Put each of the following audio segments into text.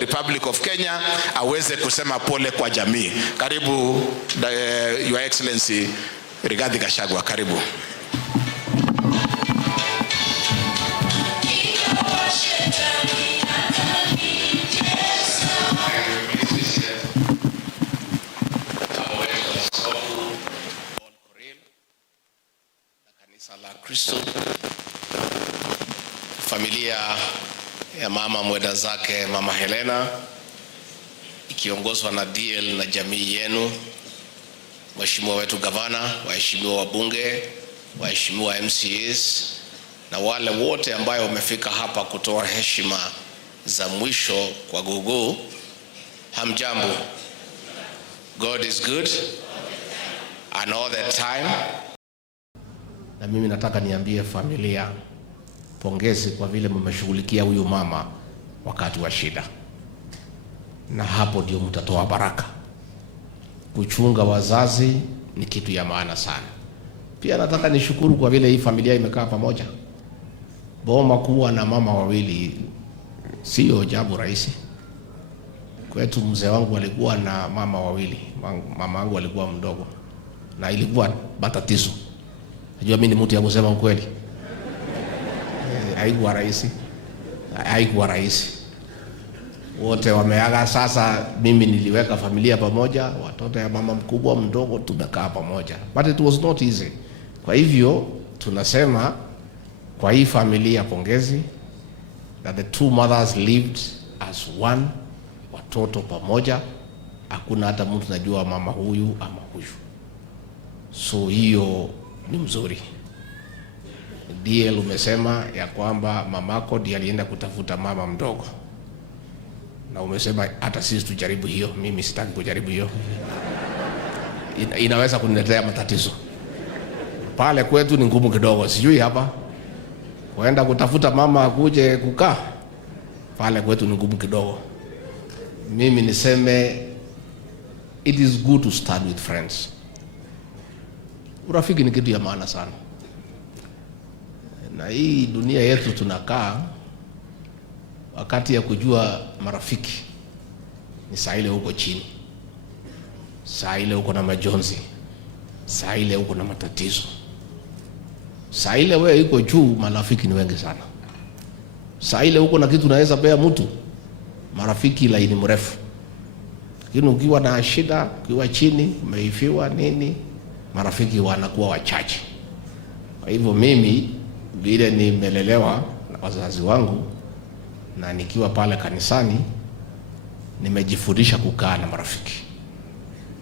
Republic of Kenya aweze kusema pole kwa jamii. Karibu Your Excellency Rigathi Gachagua, karibu. Kanisa la Kristo, familia ya mama mwenda zake Mama Helena ikiongozwa na DL na jamii yenu, waheshimiwa wetu gavana, waheshimiwa wabunge, waheshimiwa MCAs na wale wote ambao wamefika hapa kutoa heshima za mwisho kwa Gogo. Hamjambo. God is good and all the time. Na mimi nataka niambie familia pongezi kwa vile mmeshughulikia huyu mama wakati wa shida, na hapo ndio mtatoa baraka. Kuchunga wazazi ni kitu ya maana sana. Pia nataka nishukuru kwa vile hii familia imekaa pamoja. Boma kuwa na mama wawili sio jambo rahisi. Kwetu mzee wangu alikuwa na mama wawili, mama wangu alikuwa mdogo na ilikuwa matatizo. Najua mimi ni mtu ya kusema ukweli. Haikuwa rahisi. Wote wameaga sasa, mimi niliweka familia pamoja, watoto ya mama mkubwa mdogo tumekaa pamoja. But it was not easy. Kwa hivyo tunasema kwa hii familia pongezi, that the two mothers lived as one, watoto pamoja, hakuna hata mtu najua mama huyu ama huyu. So hiyo ni mzuri. DL umesema ya kwamba mamako ndiye alienda kutafuta mama mdogo, na umesema hata sisi tujaribu hiyo. Mimi sitaki kujaribu hiyo. Inaweza kuniletea matatizo. Pale kwetu ni ngumu kidogo, sijui hapa kwenda kutafuta mama akuje kukaa pale kwetu ni ngumu kidogo. Mimi niseme it is good to start with friends. Urafiki ni kitu ya maana sana. Na hii dunia yetu tunakaa, wakati ya kujua marafiki ni saa ile huko chini, saa ile huko na majonzi, saa ile huko na matatizo. Saa ile wewe uko juu, marafiki ni wengi sana. Saa ile huko na kitu naweza pea mtu, marafiki laini mrefu. Lakini ukiwa na shida, ukiwa chini, umeifiwa nini, marafiki wanakuwa wachache. Kwa hivyo mimi vile nimelelewa na wazazi wangu na nikiwa pale kanisani, nimejifundisha kukaa na marafiki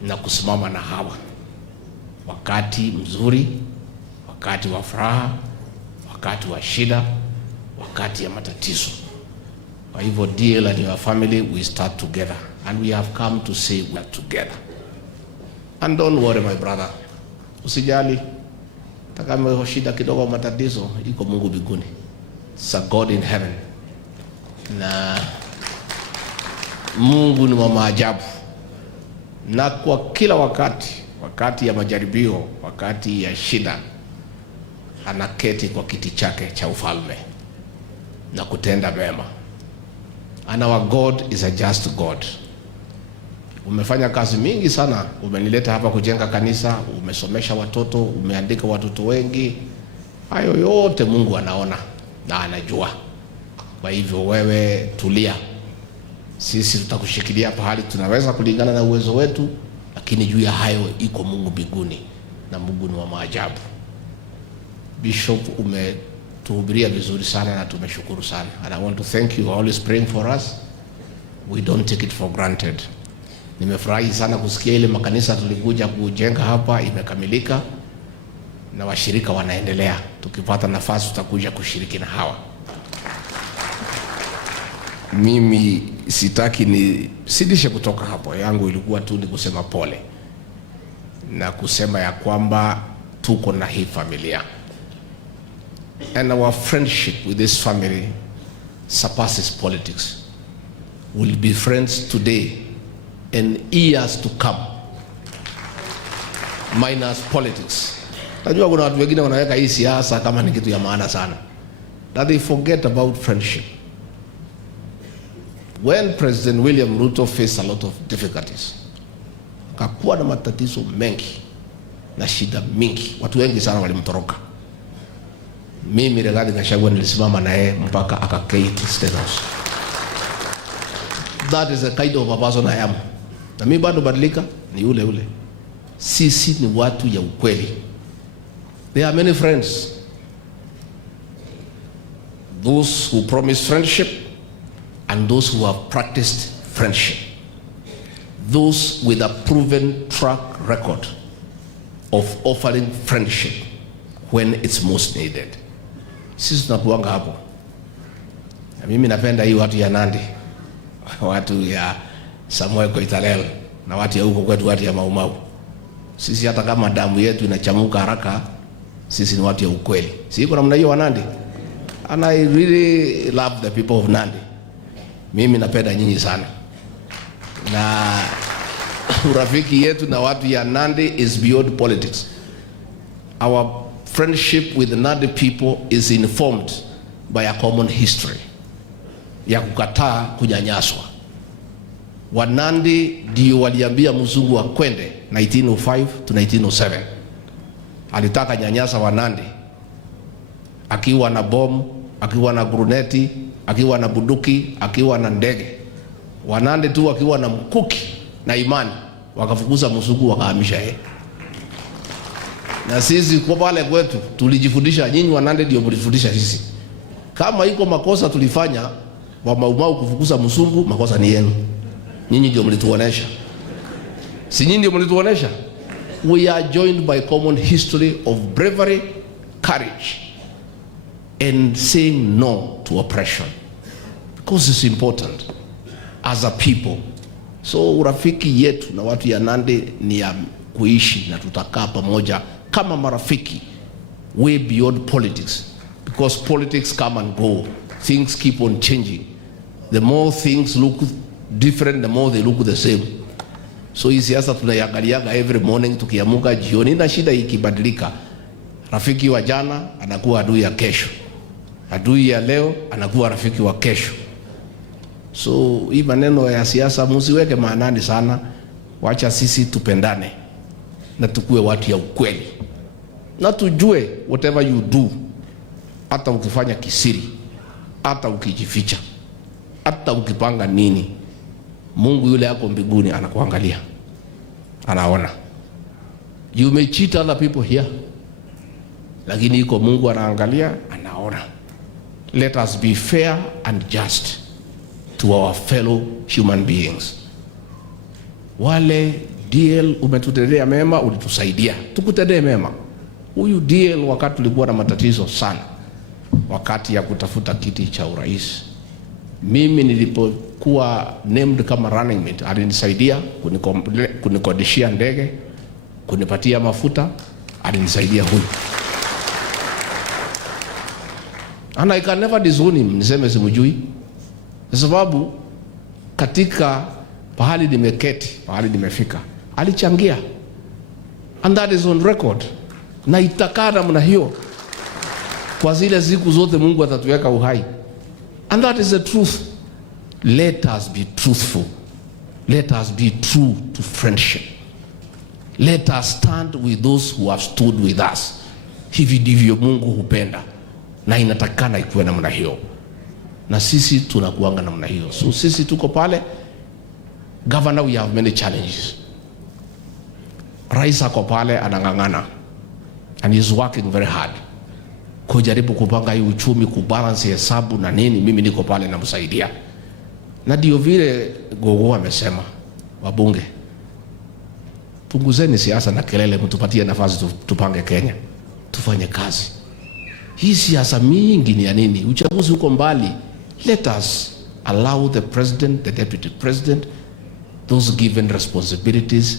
na kusimama na hawa wakati mzuri, wakati wa furaha, wakati wa shida, wakati ya matatizo. Kwa hivyo DL and your family, we start together and we have come to say we are together. And don't worry my brother, usijali. Kama shida kidogo matatizo, iko Mungu mbinguni. It's a God in heaven. Na Mungu ni wa maajabu. Na kwa kila wakati ya majaribio, wakati ya shida, anaketi kwa kiti chake cha ufalme na kutenda mema. And our God is a just God. Umefanya kazi mingi sana, umenileta hapa kujenga kanisa, umesomesha watoto, umeandika watoto wengi. Hayo yote Mungu anaona na anajua. Kwa hivyo wewe tulia. Sisi tutakushikilia pahali tunaweza kulingana na uwezo wetu, lakini juu ya hayo iko Mungu mbinguni, na Mungu ni wa maajabu. Bishop, umetuhubiria vizuri sana na tumeshukuru sana. And I want to thank you, always praying for us. We don't take it for granted. Nimefurahi sana kusikia ile makanisa tulikuja kujenga hapa imekamilika na washirika wanaendelea. Tukipata nafasi tutakuja kushiriki na hawa. Mimi sitaki ni sidishe kutoka hapo. Yangu ilikuwa tu ni kusema pole na kusema ya kwamba tuko na hii familia. And our friendship with this family surpasses politics. We'll be friends today and years to come, minus politics. Najua kuna watu wengine wanaweka hii siasa kama ni kitu ya maana sana, that they forget about friendship. when President William Ruto faced a lot of difficulties, kakuwa na matatizo mengi na shida mingi, watu wengi sana walimtoroka. Mimi Rigathi Gachagua nilisimama na yeye mpaka akaketi State House. That is the kind of a person I am. Na mimi bado badilika ni ule ule. Sisi ni watu ya ukweli. There are many friends. Those who promise friendship and those who have practiced friendship. Those with a proven track record of offering friendship when it's most needed. Sisi tunakuanga hapo. Na mimi napenda hii watu ya Nandi, watu ya Samuel Koitalel na watu ya huko kwetu, watu ya Mau Mau. Sisi hata kama damu yetu inachamuka haraka, sisi ni watu ya ukweli. Si iko namna hiyo wa Nandi? And I really love the people of Nandi. Mimi napenda nyinyi sana. Na urafiki yetu na watu ya Nandi is beyond politics. Our friendship with the Nandi people is informed by a common history ya kukataa kunyanyaswa. Wanandi ndio waliambia mzungu akwende 1905 to 1907. Alitaka nyanyasa Wanandi, akiwa na bomu, akiwa na gruneti, akiwa na bunduki, akiwa na ndege. Wanandi tu akiwa na mkuki na imani wakafukuza mzungu, wakahamisha yeye. Na sisi kwa pale kwetu tulijifundisha, nyinyi Wanandi ndio mlifundisha sisi. Kama iko makosa tulifanya wa Mau Mau kufukuza mzungu, makosa ni yenu. Nyinyi ndio mlituonesha. Si nyinyi ndio mlituonesha? We are joined by common history of bravery, courage, and saying no to oppression, because it's important as a people. So urafiki yetu na watu ya Nandi ni ya kuishi na tutakaa pamoja kama marafiki, way beyond politics, because politics come and go, things keep on changing. The more things look different, the more they look the same. So hii siasa tunaiangaliaga every morning, tukiamuka jioni, na shida ikibadilika. Rafiki wa jana anakuwa adui ya kesho, adui ya leo anakuwa rafiki wa kesho. So hii maneno ya siasa msiweke maanani sana. Wacha sisi tupendane na tukue watu ya ukweli, na tujue whatever you do, hata ukifanya kisiri, hata ukijificha, hata ukipanga nini, Mungu yule yako mbinguni anakuangalia, anaona. You may cheat other people here, lakini iko Mungu anaangalia, anaona. Let us be fair and just to our fellow human beings. Wale DL umetutendea mema, ulitusaidia, tukutendee mema. Huyu DL wakati tulikuwa na matatizo sana, wakati ya kutafuta kiti cha urais, mimi nilipokuwa named kama running mate, alinisaidia kunikodishia ndege, kunipatia mafuta, alinisaidia huyu. And I can never disown him, niseme simujui. Kwa sababu katika pahali nimeketi, pahali nimefika, alichangia. And that is on record. Na itakaa namna hiyo kwa zile siku zote Mungu atatuweka uhai. And that is the truth. Let us be truthful. Let us be true to friendship. Let us stand with those who have stood with us. Hivi ndivyo Mungu hupenda, na inatakana ikuwe namna hiyo. Na sisi tunakuanga namna hiyo. So sisi tuko pale. Governor, we have many challenges. Rais ako pale anangangana, and he is working very hard kujaribu kupanga hii uchumi, kubalance hesabu na nini. Mimi niko pale namsaidia. Na ndio vile Gogo amesema, wabunge, punguzeni siasa na kelele, mtupatie nafasi tupange Kenya, tufanye kazi. Hii siasa mingi ni ya nini? Uchaguzi uko mbali. Let us allow the president, the deputy president, those given responsibilities,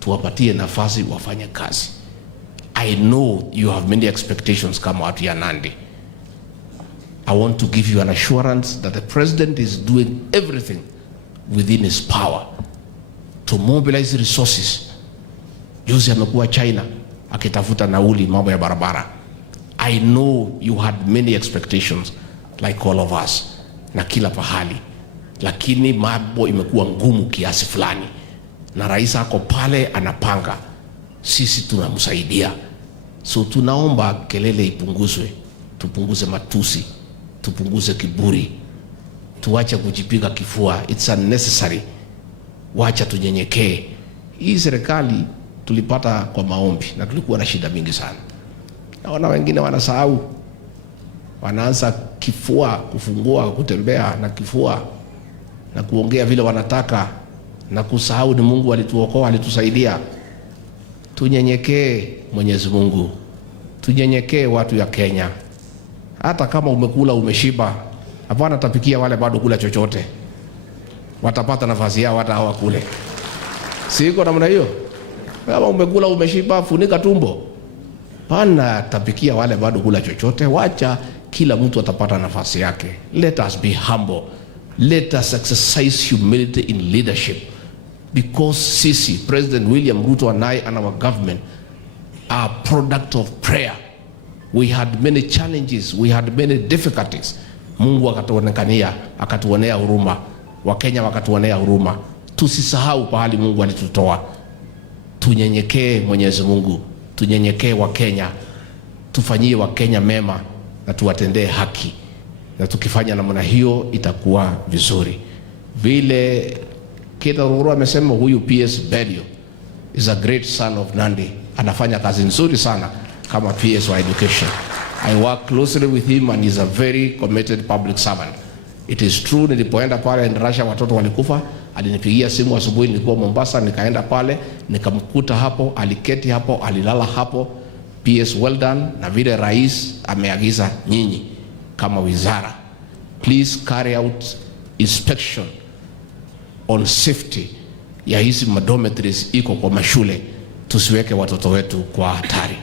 tuwapatie nafasi wafanye kazi. I know you have many expectations kama watu ya Nandi. I want to give you an assurance that the president is doing everything within his power to mobilize resources. Juzi amekuwa China akitafuta nauli mambo ya barabara. I know you had many expectations like all of us, na kila pahali, lakini mambo imekuwa ngumu kiasi fulani, na rais ako pale anapanga, sisi tunamsaidia. So tunaomba kelele ipunguzwe, tupunguze matusi, tupunguze kiburi, tuache kujipiga kifua, it's unnecessary. Wacha tunyenyekee. Hii serikali tulipata kwa maombi na tulikuwa na shida mingi sana. Naona wengine wanasahau, wanaanza kifua, kufungua, kutembea na kifua na kuongea vile wanataka na kusahau ni Mungu alituokoa, alitusaidia. Tunyenyekee Mwenyezi Mungu, tunyenyekee watu ya Kenya. Hata kama umekula umeshiba, hapana tapikia wale bado kula chochote, watapata nafasi yao hata hawakule. Siko namna hiyo. Kama umekula umeshiba, funika tumbo, pana tapikia wale bado kula chochote. Wacha kila mtu atapata nafasi yake. Let us be humble, let us exercise humility in leadership, because sisi, President William Ruto and I and our government are a product of prayer. We had many challenges, we had many difficulties. Mungu akatuonekania, akatuonea huruma, Wakenya wakatuonea huruma. Tusisahau pahali Mungu alitutoa. Tunyenyekee Mwenyezi Mungu, tunyenyekee Wakenya, tufanyie Wakenya mema na tuwatendee haki, na tukifanya namna hiyo itakuwa vizuri. Vile Keita Ruguru amesema, huyu PS Belio is a great son of Nandi, anafanya kazi nzuri sana kama PS wa education. I work closely with him and he's a very committed public servant. It is true, nilipoenda pale Russia watoto walikufa, alinipigia simu asubuhi, nilikuwa Mombasa, nikaenda pale, nikamkuta hapo, aliketi hapo, alilala hapo. PS well done, na vile rais ameagiza nyinyi kama wizara, please carry out inspection on safety ya hizi dormitories iko kwa mashule, tusiweke watoto wetu kwa hatari.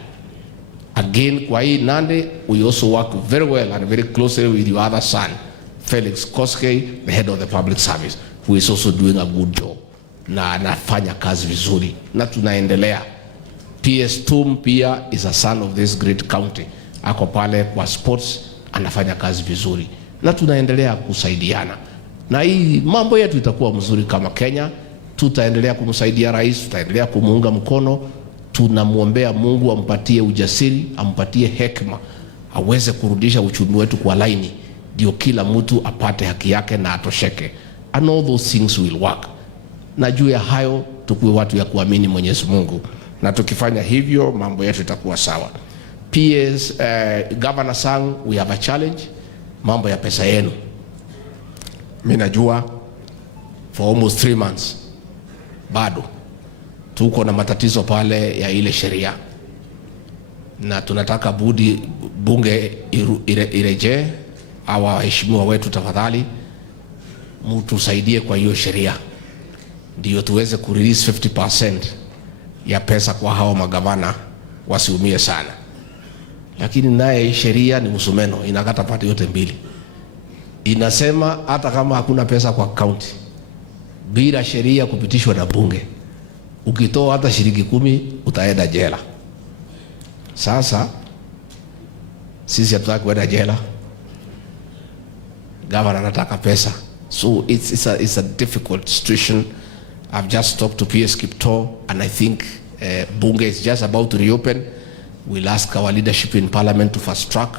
Again, kwa hii Nandi, we also work very well and very closely with your other son, Felix Koskei, the head of the public service, who is also doing a good job, na anafanya kazi vizuri, na tunaendelea. PS Tum pia is a son of this great county, ako pale kwa sports, anafanya kazi vizuri, na tunaendelea kusaidiana. Na hii mambo yetu itakuwa mzuri kama Kenya. Tutaendelea kumsaidia rais, tutaendelea kumuunga mkono. Tunamuombea Mungu ampatie ujasiri, ampatie hekima, aweze kurudisha uchumi wetu kwa laini, ndio kila mtu apate haki yake na atosheke. And all those things will work. Na juu ya hayo tukuwe watu ya kuamini Mwenyezi Mungu, na tukifanya hivyo mambo yetu itakuwa sawa. PS Governor Sang, we have a challenge, mambo ya pesa yenu. Mimi najua for almost 3 months bado tuko na matatizo pale ya ile sheria, na tunataka bunge ireje. Hawa waheshimiwa wetu, tafadhali mtusaidie kwa hiyo sheria, ndio tuweze kurelease 50% ya pesa kwa hao magavana wasiumie sana. Lakini naye sheria ni msumeno, inakata pande yote mbili. Inasema hata kama hakuna pesa kwa county, bila sheria kupitishwa na bunge, ukitoa hata shilingi 10 utaenda jela. Sasa sisi hatutaki kwenda jela, governor anataka pesa. So it's a difficult situation. I've just talked to PS Kipto, and I think bunge is just about to reopen. We'll ask our leadership in parliament to fast track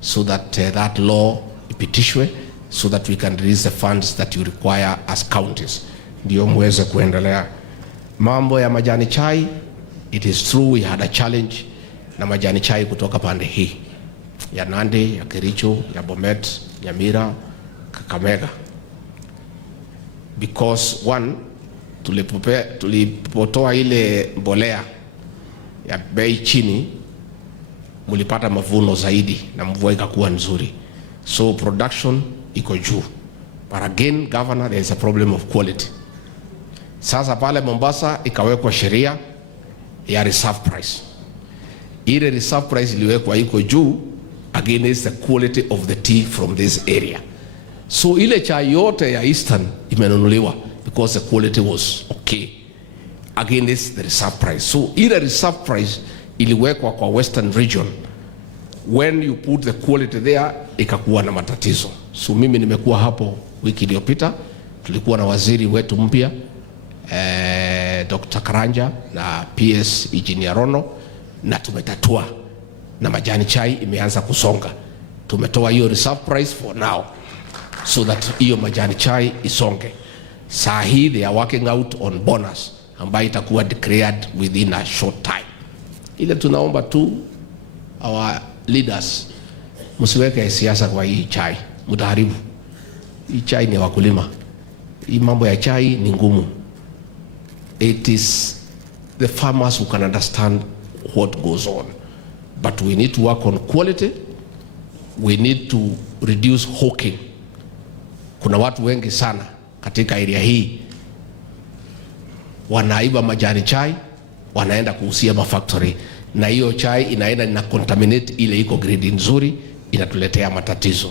so that that law ipitishwe, so that we can release the funds that you require as counties, ndio muweze kuendelea. Mambo ya majani chai, it is true we had a challenge na majani chai kutoka pande hii ya Nandi, ya Kericho, ya Bomet, Nyamira, Kakamega, because one, tulipotoa ile mbolea ya bei chini, mulipata mavuno zaidi na mvua ikakuwa nzuri, so production iko juu. But again, governor, there is a problem of quality. Sasa pale Mombasa ikawekwa sheria ya reserve price. Ile reserve price iliwekwa iko juu against the quality of the tea from this area. So ile chai yote ya Eastern imenunuliwa because the quality was okay against the reserve price. So ile reserve price iliwekwa kwa Western region. When you put the quality there, ikakuwa na matatizo. So mimi nimekuwa hapo wiki iliyopita, tulikuwa na waziri wetu mpya Dr. Karanja na PS Engineer Rono, na tumetatua na majani chai imeanza kusonga. Tumetoa hiyo reserve price for now so that hiyo majani chai isonge. Saa hii they are working out on bonus ambayo itakuwa declared within a short time. Ile tunaomba tu our leaders, msiweke siasa kwa hii chai, mtaharibu. Hii chai ni wakulima. Hii mambo ya chai ni ngumu. It is the farmers who can understand what goes on. But we need to work on quality. We need to reduce hawking. Kuna watu wengi sana katika area hii wanaiba majani chai, wanaenda kuhusia mafactory, na hiyo chai inaenda ina contaminate ile iko grade nzuri, inatuletea matatizo.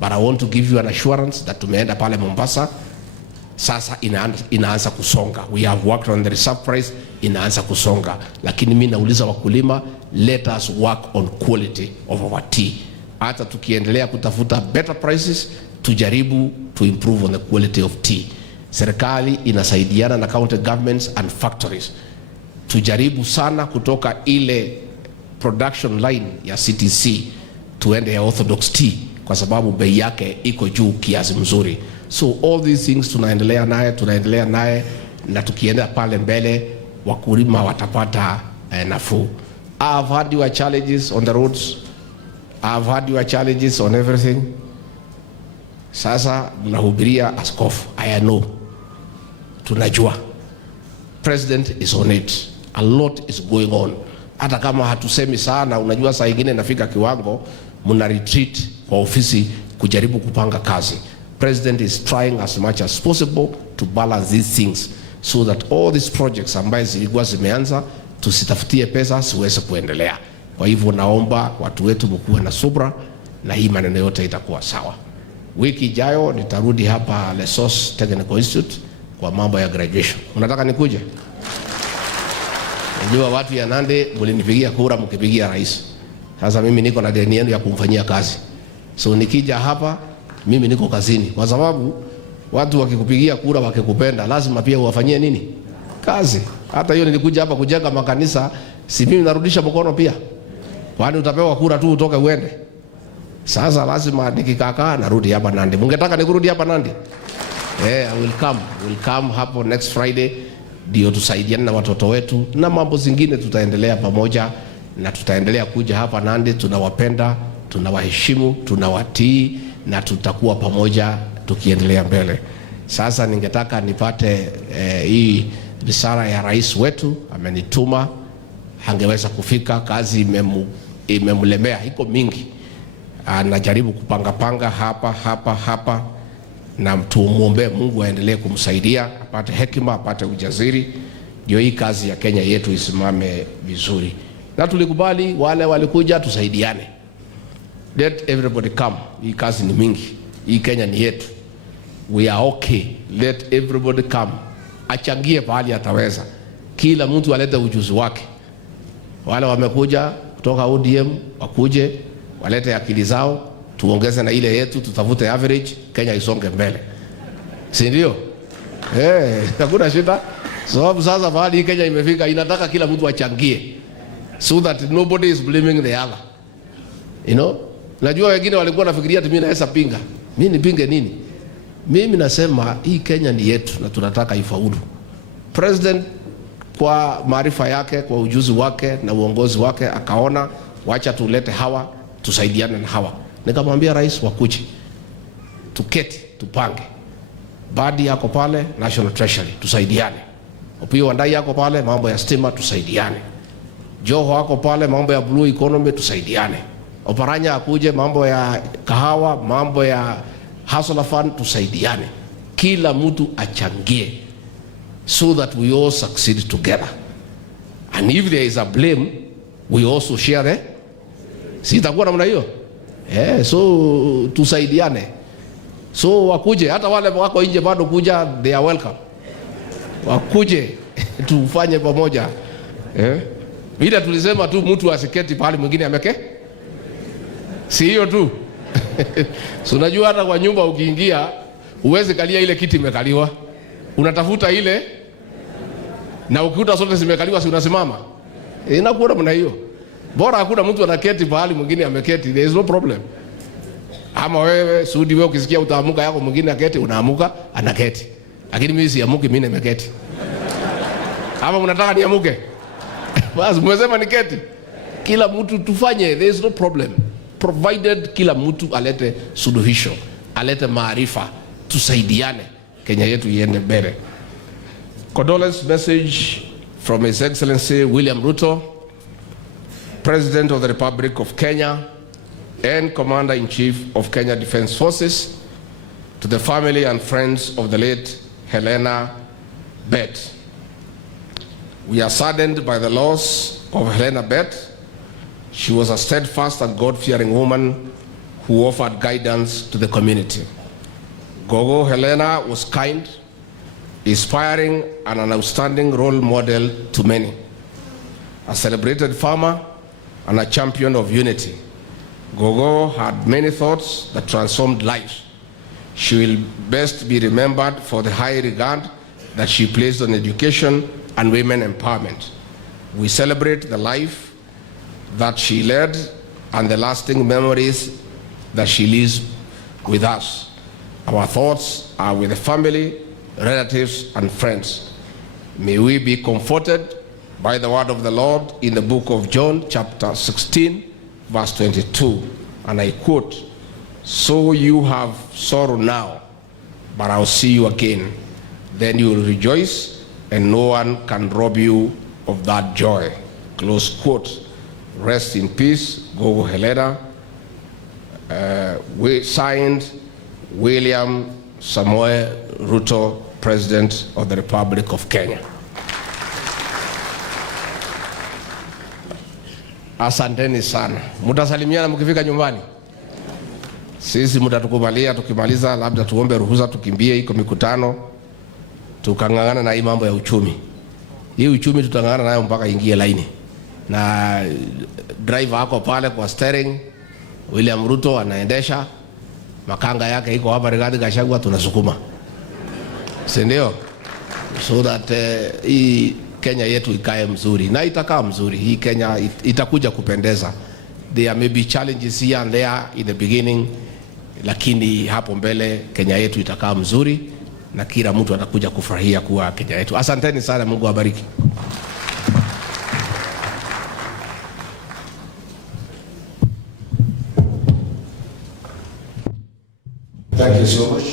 But I want to give you an assurance that tumeenda pale Mombasa, sasa inaanza kusonga. We have worked on the reserve price, inaanza kusonga. Lakini mimi nauliza wakulima, let us work on quality of our tea. Hata tukiendelea kutafuta better prices, tujaribu to improve on the quality of tea. Serikali inasaidiana na county governments and factories. Tujaribu sana kutoka ile production line ya CTC tuende ya orthodox tea, kwa sababu bei yake iko juu kiasi mzuri. So all these things tunaendelea naye, na tukienda pale mbele wakulima watapata nafuu. I've had your challenges on the roads. I've had your challenges on everything. Sasa mnahubiria askofu. I know. Tunajua. President is on it. A lot is going on. Hata kama hatusemi sana, unajua saa ingine nafika kiwango mna retreat kwa ofisi kujaribu kupanga kazi. President is trying as much as possible to balance these things so that all these projects ambaye zilikuwa zimeanza tusitafutie pesa siweze kuendelea. Kwa hivyo naomba watu wetu mkuwe na subra na hii maneno yote itakuwa sawa. Wiki ijayo nitarudi hapa Lesos Technical Institute kwa mambo ya graduation. Unataka nikuje? Najua watu ya Nandi mlinipigia kura mkipigia rais. Sasa mimi niko na deni yenu ya kumfanyia kazi. So nikija hapa mimi niko kazini, kwa sababu watu wakikupigia kura wakikupenda lazima pia uwafanyie nini? Kazi. Hata hiyo nilikuja hapa kujenga makanisa, si mimi narudisha mkono pia? Kwani utapewa kura tu utoke uende? Sasa lazima nikikakaa narudi hapa Nandi. Mungetaka nikurudi hapa Nandi? I will come hapo next Friday, ndio tusaidiane na watoto wetu, na mambo zingine tutaendelea pamoja, na tutaendelea kuja hapa Nandi. Tunawapenda, tunawaheshimu, tunawatii, na tutakuwa pamoja tukiendelea mbele. Sasa ningetaka nipate hii risala ya rais wetu, amenituma, hangeweza kufika, kazi imemlemea, iko mingi. Anajaribu kupanga hapa, na tumuombe Mungu aendelee kumsaidia, apate hekima, apate ujasiri, ndio hii kazi ya Kenya yetu isimame vizuri. Na tulikubali wale walikuja tusaidiane. Let everybody come. Hii kazi ni mingi. Hii Kenya ni yetu. We are okay. Let everybody come. Achangie pahali ataweza. Kila mtu alete ujuzi wake. Wale wamekuja kutoka ODM wakuje, walete akili zao, tuongeze na ile yetu, tutafute average, Kenya isonge mbele. Si ndio? Hakuna shida. Sababu sasa pahali Kenya imefika inataka kila mtu achangie, so that nobody is blaming the other. You know? Najua wengine walikuwa nafikiria mimi naweza pinga. Mimi nipinge nini? Mimi nasema hii Kenya ni yetu na tunataka ifaulu. President kwa maarifa yake, kwa ujuzi wake na uongozi wake akaona wacha tulete hawa, tusaidiane na hawa. Nikamwambia rais wakuje, tuketi, tupange. Badi yako pale National Treasury, tusaidiane. Opiyo Wandayi yako pale mambo ya stima, tusaidiane. Joho wako pale mambo ya blue economy, tusaidiane. Oparanya akuje mambo ya kahawa, mambo ya hustler fund, tusaidiane. Kila mtu achangie, so that we all succeed together. And if there is a blame, we also share it. Sitakuwa namna hiyo? So tusaidiane. So wakuje, hata wale wako nje bado kuja, they are welcome. Wakuje tufanye pamoja. Bila tulisema tu mtu asiketi pale mwingine ameke. Si hiyo tu. So unajua hata kwa nyumba ukiingia Uwezi kalia ile kiti imekaliwa. Unatafuta ile na ukikuta zote zimekaliwa si unasimama. Inakuwa namna hiyo. Bora hakuna mtu anaketi pahali mwingine ameketi, there is no problem. Ama wewe Sudi, wewe ukisikia utaamuka yako mwingine aketi, unaamuka anaketi. Lakini mimi siamuki, mimi nimeketi. Ama mnataka niamuke? Basi mmesema niketi. Kila mtu tufanye, there is no problem. Provided kila mtu alete suluhisho, alete maarifa, tusaidiane, Kenya yetu iende mbele. Condolence message from His Excellency William Ruto, President of the Republic of Kenya and Commander-in-Chief of Kenya Defence Forces, to the family and friends of the late Helena Bett. We are saddened by the loss of Helena Bett. She was a steadfast and God-fearing woman who offered guidance to the community. Gogo Helena was kind, inspiring, and an outstanding role model to many. A celebrated farmer and a champion of unity, Gogo had many thoughts that transformed lives. She will best be remembered for the high regard that she placed on education and women empowerment. We celebrate the life that she led and the lasting memories that she leaves with us. Our thoughts are with the family, relatives, and friends. May we be comforted by the word of the Lord in the book of John, chapter 16, verse 22. And I quote, "So you have sorrow now, but I'll see you again. Then you will rejoice, and no one can rob you of that joy." Close quote. Rest in peace, Gogo Helena. Signed, William Samoei Ruto, President of the Republic of Kenya. Asanteni sana. Mutasalimiana mkifika nyumbani. Sisi mutatukubalia tukimaliza, labda tuombe ruhusa tukimbie, iko mikutano tukangangana na hii mambo ya uchumi. Hii uchumi tutangangana nayo mpaka ingie laini. Na driver ako pale kwa steering, William Ruto anaendesha, makanga yake iko hapa Rigathi Gachagua, tunasukuma. Si ndio? So that hii Kenya yetu ikae mzuri, na itakaa mzuri. Hii Kenya itakuja kupendeza. There may be challenges here and there in the beginning, lakini hapo mbele Kenya yetu itakaa mzuri na kila mtu atakuja kufurahia kuwa Kenya yetu. Asanteni sana, Mungu awabariki. Thank you so much.